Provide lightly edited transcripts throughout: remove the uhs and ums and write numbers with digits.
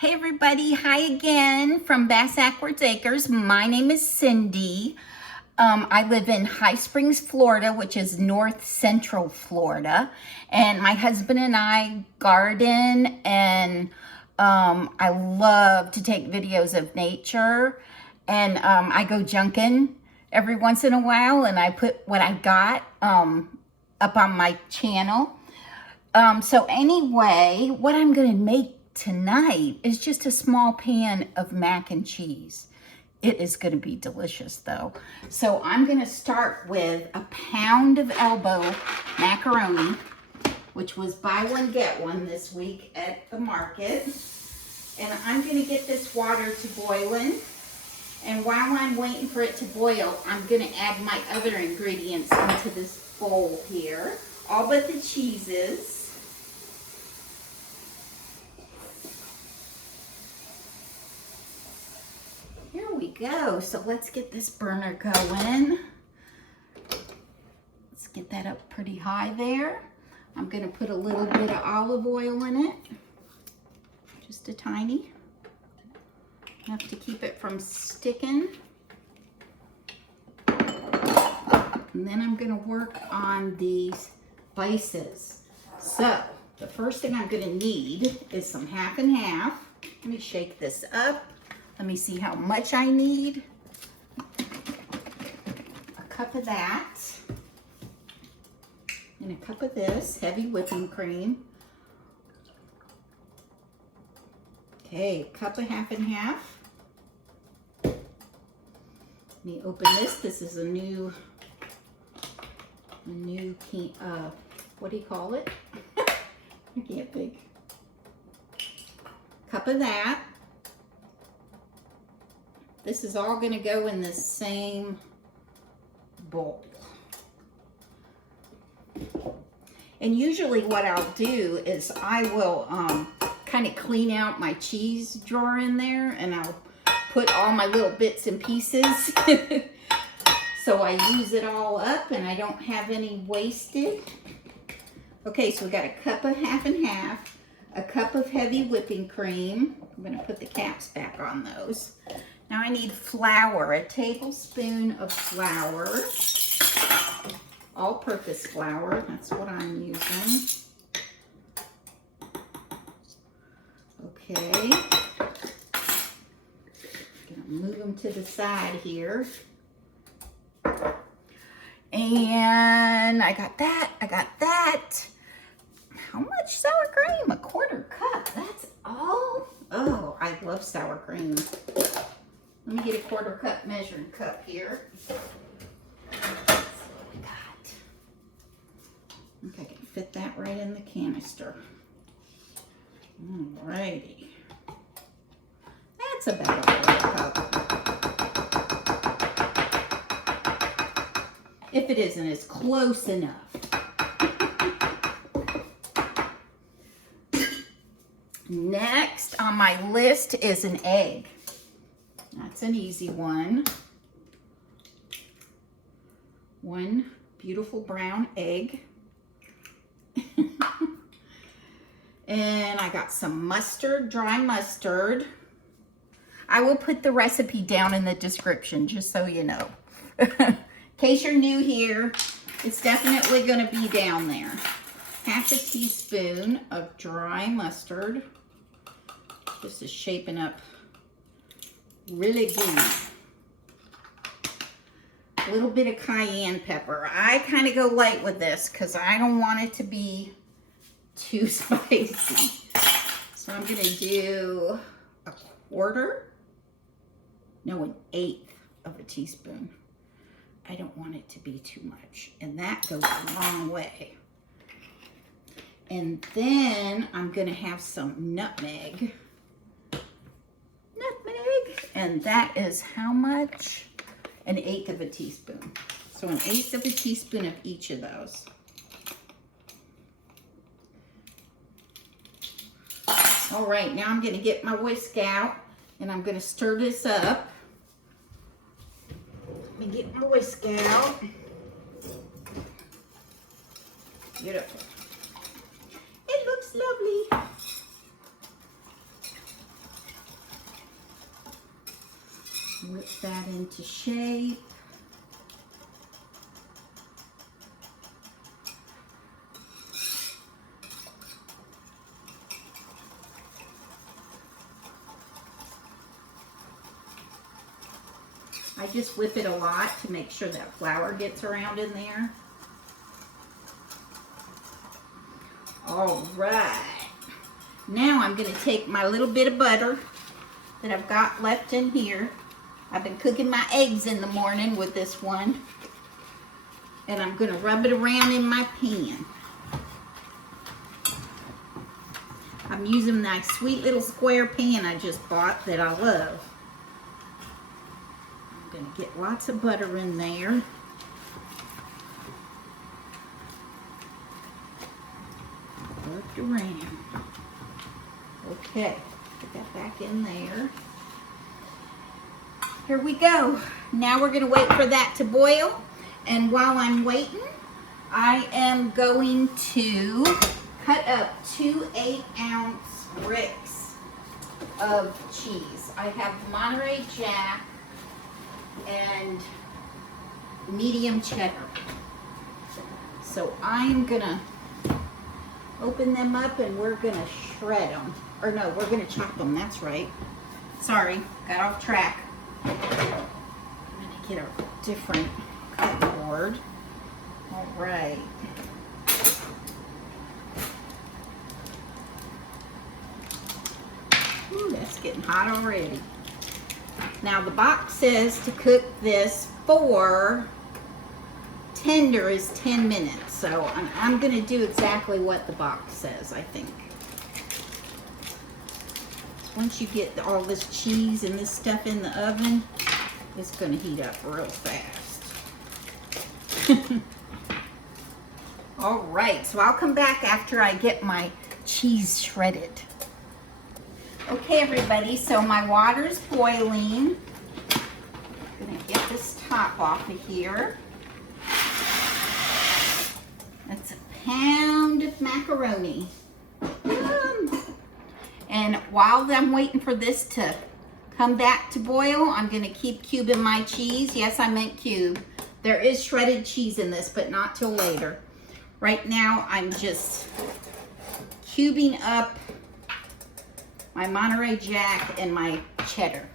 Hey everybody, hi again from Bass Ackwards Acres. My name is Cindy. I live in High Springs, Florida, which is north central Florida. And my husband and I garden, and I love to take videos of nature. And I go junking every once in a while, and I put what I got up on my channel. So anyway, what I'm gonna make tonight is just a small pan of mac and cheese. It is gonna be delicious though. So I'm gonna start with a pound of elbow macaroni, which was buy one, get one this week at the market. And I'm gonna get this water to boiling. And while I'm waiting for it to boil, I'm gonna add my other ingredients into this bowl here. All but the cheeses. Here we go. So let's get this burner going. Let's get that up pretty high there. I'm gonna put a little bit of olive oil in it. Just a tiny. Enough to keep it from sticking. And then I'm gonna work on these spices. So the first thing I'm gonna need is some half and half. Let me shake this up. Let me see how much I need. A cup of that. And a cup of this heavy whipping cream. Okay, cup of half and half. Let me open this. This is a new what do you call it? I can't think. Cup of that. This is all going to go in the same bowl. And usually what I'll do is I will kind of clean out my cheese drawer in there, and I'll put all my little bits and pieces so I use it all up and I don't have any wasted. Okay, so we got a cup of half and half, a cup of heavy whipping cream. I'm going to put the caps back on those. Now I need flour, a tablespoon of flour, all-purpose flour, that's what I'm using. Okay, gonna move them to the side here. And I got that, How much sour cream? A quarter cup, that's all? Oh, I love sour cream. Let me get a quarter cup measuring cup here. That's what we got. I think I can fit that right in the canister. Alrighty. That's about a quarter cup. If it isn't, it's close enough. Next on my list is an egg. That's an easy one. One beautiful brown egg. And I got some mustard, dry mustard. I will put the recipe down in the description just so you know. In case you're new here, it's definitely going to be down there. Half a teaspoon of dry mustard. This is shaping up really good. A little bit of cayenne pepper. I kind of go light with this because I don't want it to be too spicy. So I'm going to do an eighth of a teaspoon. I don't want it to be too much. And that goes a long way. And then I'm going to have some nutmeg. And that is how much? An eighth of a teaspoon. So an eighth of a teaspoon of each of those. All right, now I'm going to get my whisk out and I'm going to stir this up. Let me get my whisk out. Beautiful. It looks lovely. Whip that into shape. I just whip it a lot to make sure that flour gets around in there. All right. Now I'm going to take my little bit of butter that I've got left in here. I've been cooking my eggs in the morning with this one. And I'm going to rub it around in my pan. I'm using my sweet little square pan I just bought that I love. I'm going to get lots of butter in there. Rubbed around. Okay, put that back in there. Here we go. Now we're going to wait for that to boil. And while I'm waiting, I am going to cut up 2 8-ounce bricks of cheese. I have Monterey Jack and medium cheddar. So I'm going to open them up and we're going to shred them. Or no, we're going to chop them. That's right. Sorry, got off track. I'm going to get a different cut board. All right. Ooh, that's getting hot already. Now the box says to cook this for tender is 10 minutes. So I'm going to do exactly what the box says, I think. Once you get all this cheese and this stuff in the oven, it's going to heat up real fast. All right, so I'll come back after I get my cheese shredded. Okay, everybody, so my water's boiling. I'm going to get this top off of here. That's a pound of macaroni. And while I'm waiting for this to come back to boil, I'm going to keep cubing my cheese. Yes, I meant cube. There is shredded cheese in this, but not till later. Right now, I'm just cubing up my Monterey Jack and my cheddar.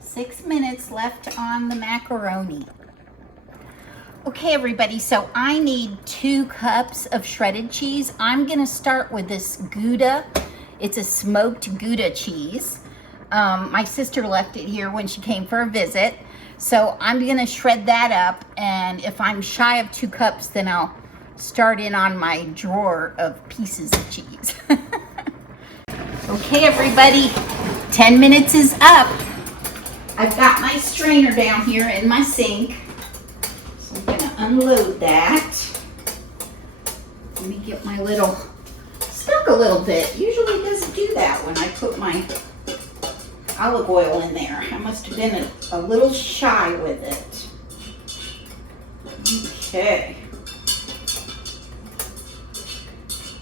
Six minutes left on the macaroni. Okay, everybody, so I need 2 cups of shredded cheese. I'm gonna start with this Gouda. It's a smoked Gouda cheese. My sister left it here when she came for a visit. So I'm gonna shred that up, and if I'm shy of 2 cups, then I'll start in on my drawer of pieces of cheese. Okay, everybody, 10 minutes is up. I've got my strainer down here in my sink. So I'm gonna unload that. Let me get my little, stuck a little bit. Usually it doesn't do that when I put my olive oil in there. I must have been a little shy with it. Okay.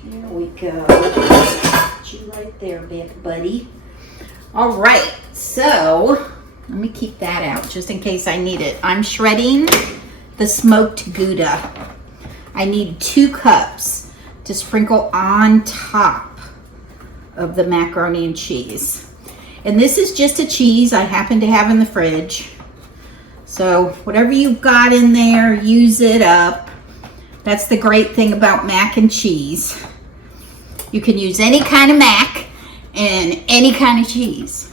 There we go. Put you right there, big buddy. All right, so let me keep that out just in case I need it. I'm shredding the smoked Gouda. I need 2 cups to sprinkle on top of the macaroni and cheese. And this is just a cheese I happen to have in the fridge. So whatever you've got in there, use it up. That's the great thing about mac and cheese. You can use any kind of mac and any kind of cheese.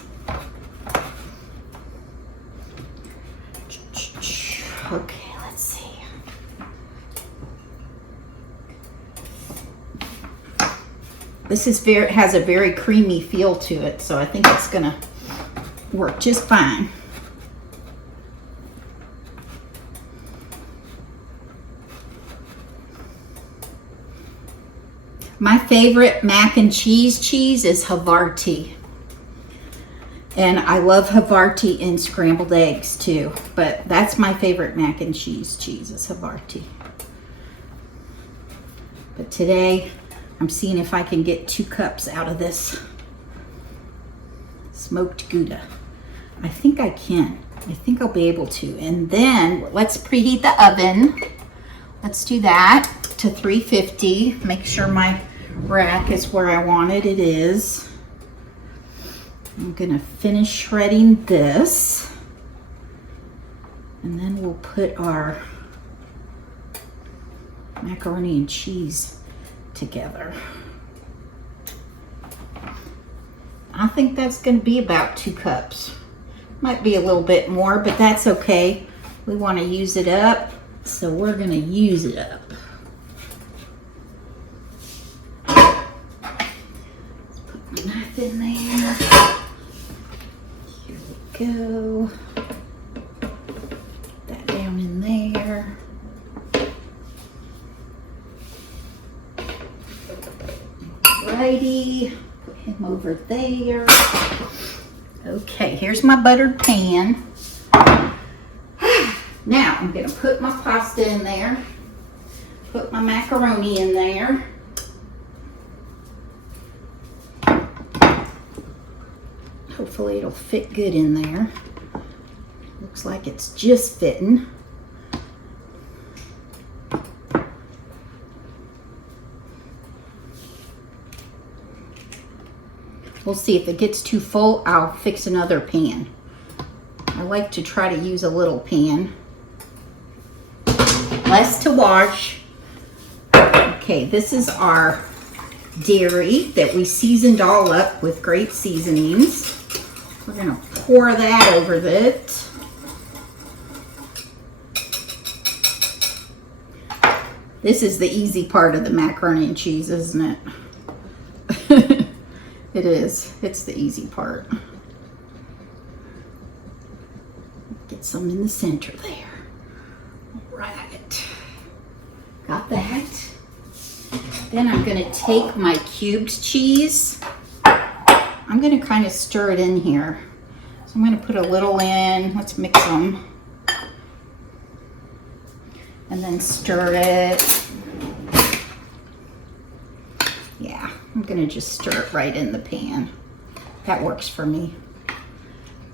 Okay, let's see. This is has a very creamy feel to it, so I think it's gonna work just fine. My favorite mac and cheese is Havarti. And I love Havarti in scrambled eggs too, but that's my favorite mac and cheese is Havarti. But today, I'm seeing if I can get 2 cups out of this smoked Gouda. I think I can. I think I'll be able to. And then let's preheat the oven. Let's do that to 350. Make sure my rack is where I want it. It is. I'm gonna finish shredding this, and then we'll put our macaroni and cheese together. I think that's gonna be about 2 cups. Might be a little bit more, but that's okay. We wanna use it up, so we're gonna use it up. Knife in there. Here we go. Put that down in there. Alrighty. Put him over there. Okay, here's my buttered pan. Now I'm gonna put my pasta in there. Put my macaroni in there. Hopefully it'll fit good in there. Looks like it's just fitting. We'll see if it gets too full, I'll fix another pan. I like to try to use a little pan. Less to wash. Okay, this is our dairy that we seasoned all up with great seasonings. We're gonna pour that over it. This is the easy part of the macaroni and cheese, isn't it? It is. It's the easy part. Get some in the center there. All right. Got that. Then I'm gonna take my cubed cheese. I'm gonna kind of stir it in here. So I'm gonna put a little in. Let's mix them. And then stir it. Yeah, I'm gonna just stir it right in the pan. That works for me.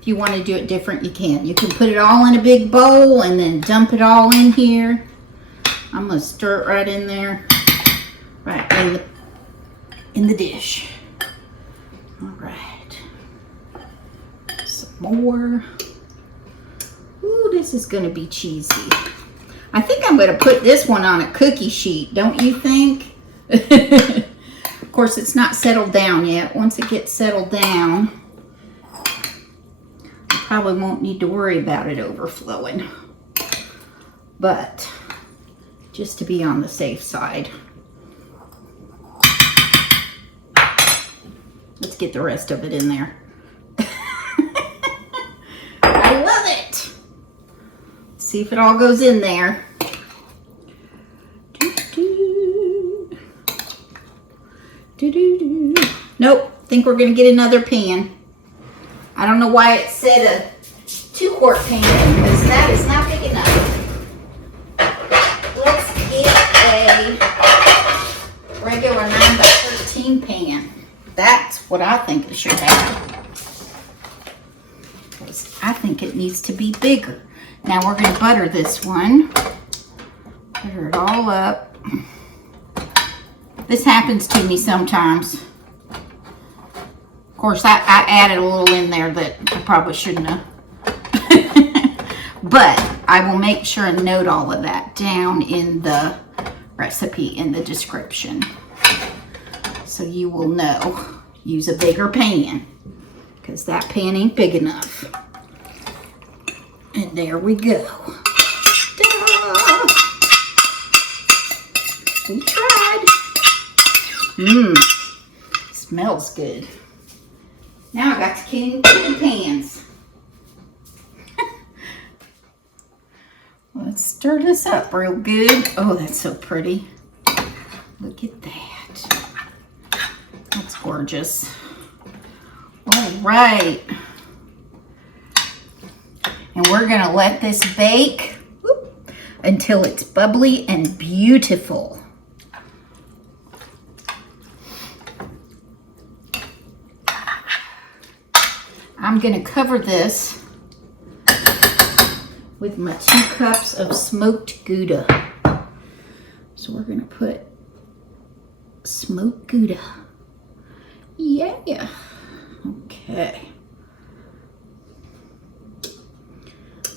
If you want to do it different, you can. You can put it all in a big bowl and then dump it all in here. I'm gonna stir it right in there, right in the dish. All right, some more. Ooh, this is gonna be cheesy. I think I'm gonna put this one on a cookie sheet, don't you think? Of course, it's not settled down yet. Once it gets settled down, I probably won't need to worry about it overflowing. But just to be on the safe side. Let's get the rest of it in there. I love it. Let's see if it all goes in there. Nope, think we're gonna get another pan. I don't know why it said a 2-quart pan, because that is not big enough. Let's get a regular 9x13 pan. That's what I think it should have. Because I think it needs to be bigger. Now we're gonna butter this one. Butter it all up. This happens to me sometimes. course, I added a little in there that I probably shouldn't have. But I will make sure and note all of that down in the recipe in the description. So you will know. Use a bigger pan, because that pan ain't big enough. And there we go. Ta-da! We tried. Smells good. Now I got to clean the pans. Let's stir this up real good. Oh, that's so pretty. Look at that. That's gorgeous. All right. And we're gonna let this bake until it's bubbly and beautiful. I'm gonna cover this with my 2 cups of smoked Gouda. So we're gonna put smoked Gouda. Yeah. Okay.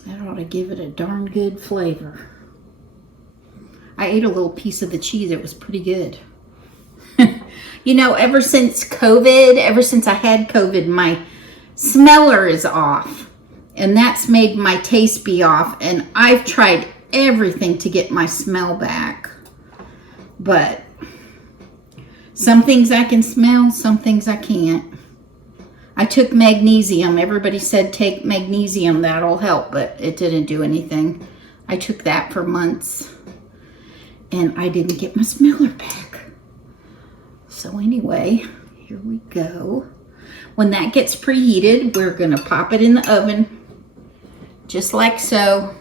That ought to give it a darn good flavor. I ate a little piece of the cheese. It was pretty good. You know, ever since I had COVID, my smeller is off. And that's made my taste be off. And I've tried everything to get my smell back. But some things I can smell, some things I can't. I took magnesium. Everybody said take magnesium, that'll help, but it didn't do anything. I took that for months and I didn't get my smeller back. So anyway, here we go. When that gets preheated, we're gonna pop it in the oven, just like so,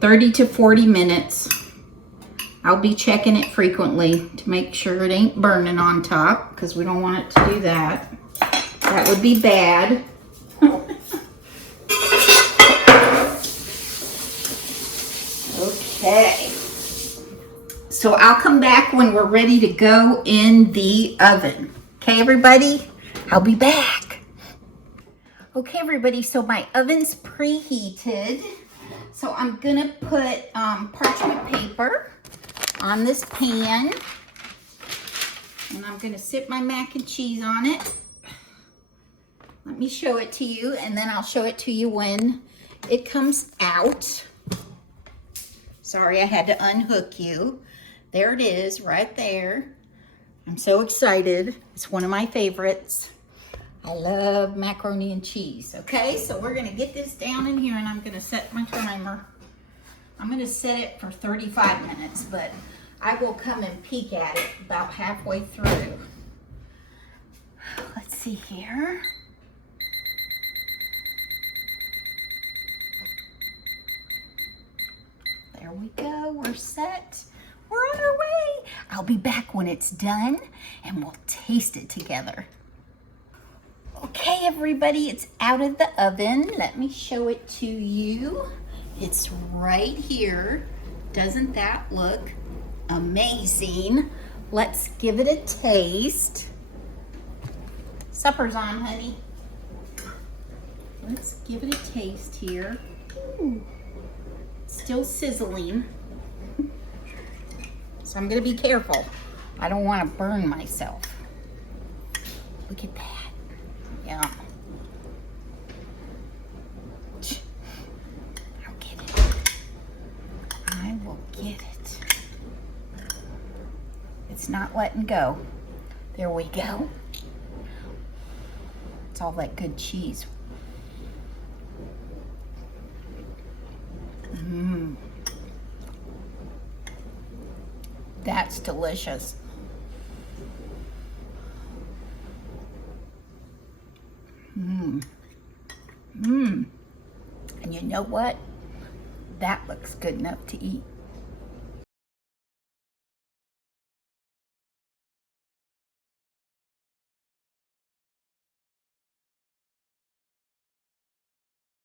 30 to 40 minutes. I'll be checking it frequently to make sure it ain't burning on top, because we don't want it to do that. That would be bad. Okay. So I'll come back when we're ready to go in the oven. Okay, everybody? I'll be back. Okay, everybody, so my oven's preheated. So I'm gonna put parchment paper on this pan. And I'm gonna sit my mac and cheese on it. Let me show it to you, and then I'll show it to you when it comes out. Sorry, I had to unhook you. There it is, right there. I'm so excited. It's one of my favorites. I love macaroni and cheese. Okay, so we're gonna get this down in here, and I'm gonna set my timer. I'm gonna set it for 35 minutes, but I will come and peek at it about halfway through. Let's see here. There we go, we're set. We're on our way. I'll be back when it's done and we'll taste it together. Okay, everybody, it's out of the oven. Let me show it to you. It's right here. Doesn't that look amazing? Let's give it a taste. Supper's on, honey. Let's give it a taste here. Ooh. Still sizzling. So I'm gonna be careful. I don't want to burn myself. Look at that. Yeah. I'll get it. I will get it. It's not letting go. There we go. It's all that good cheese. Mmm. That's delicious. Mmm. Mmm. And you know what? That looks good enough to eat.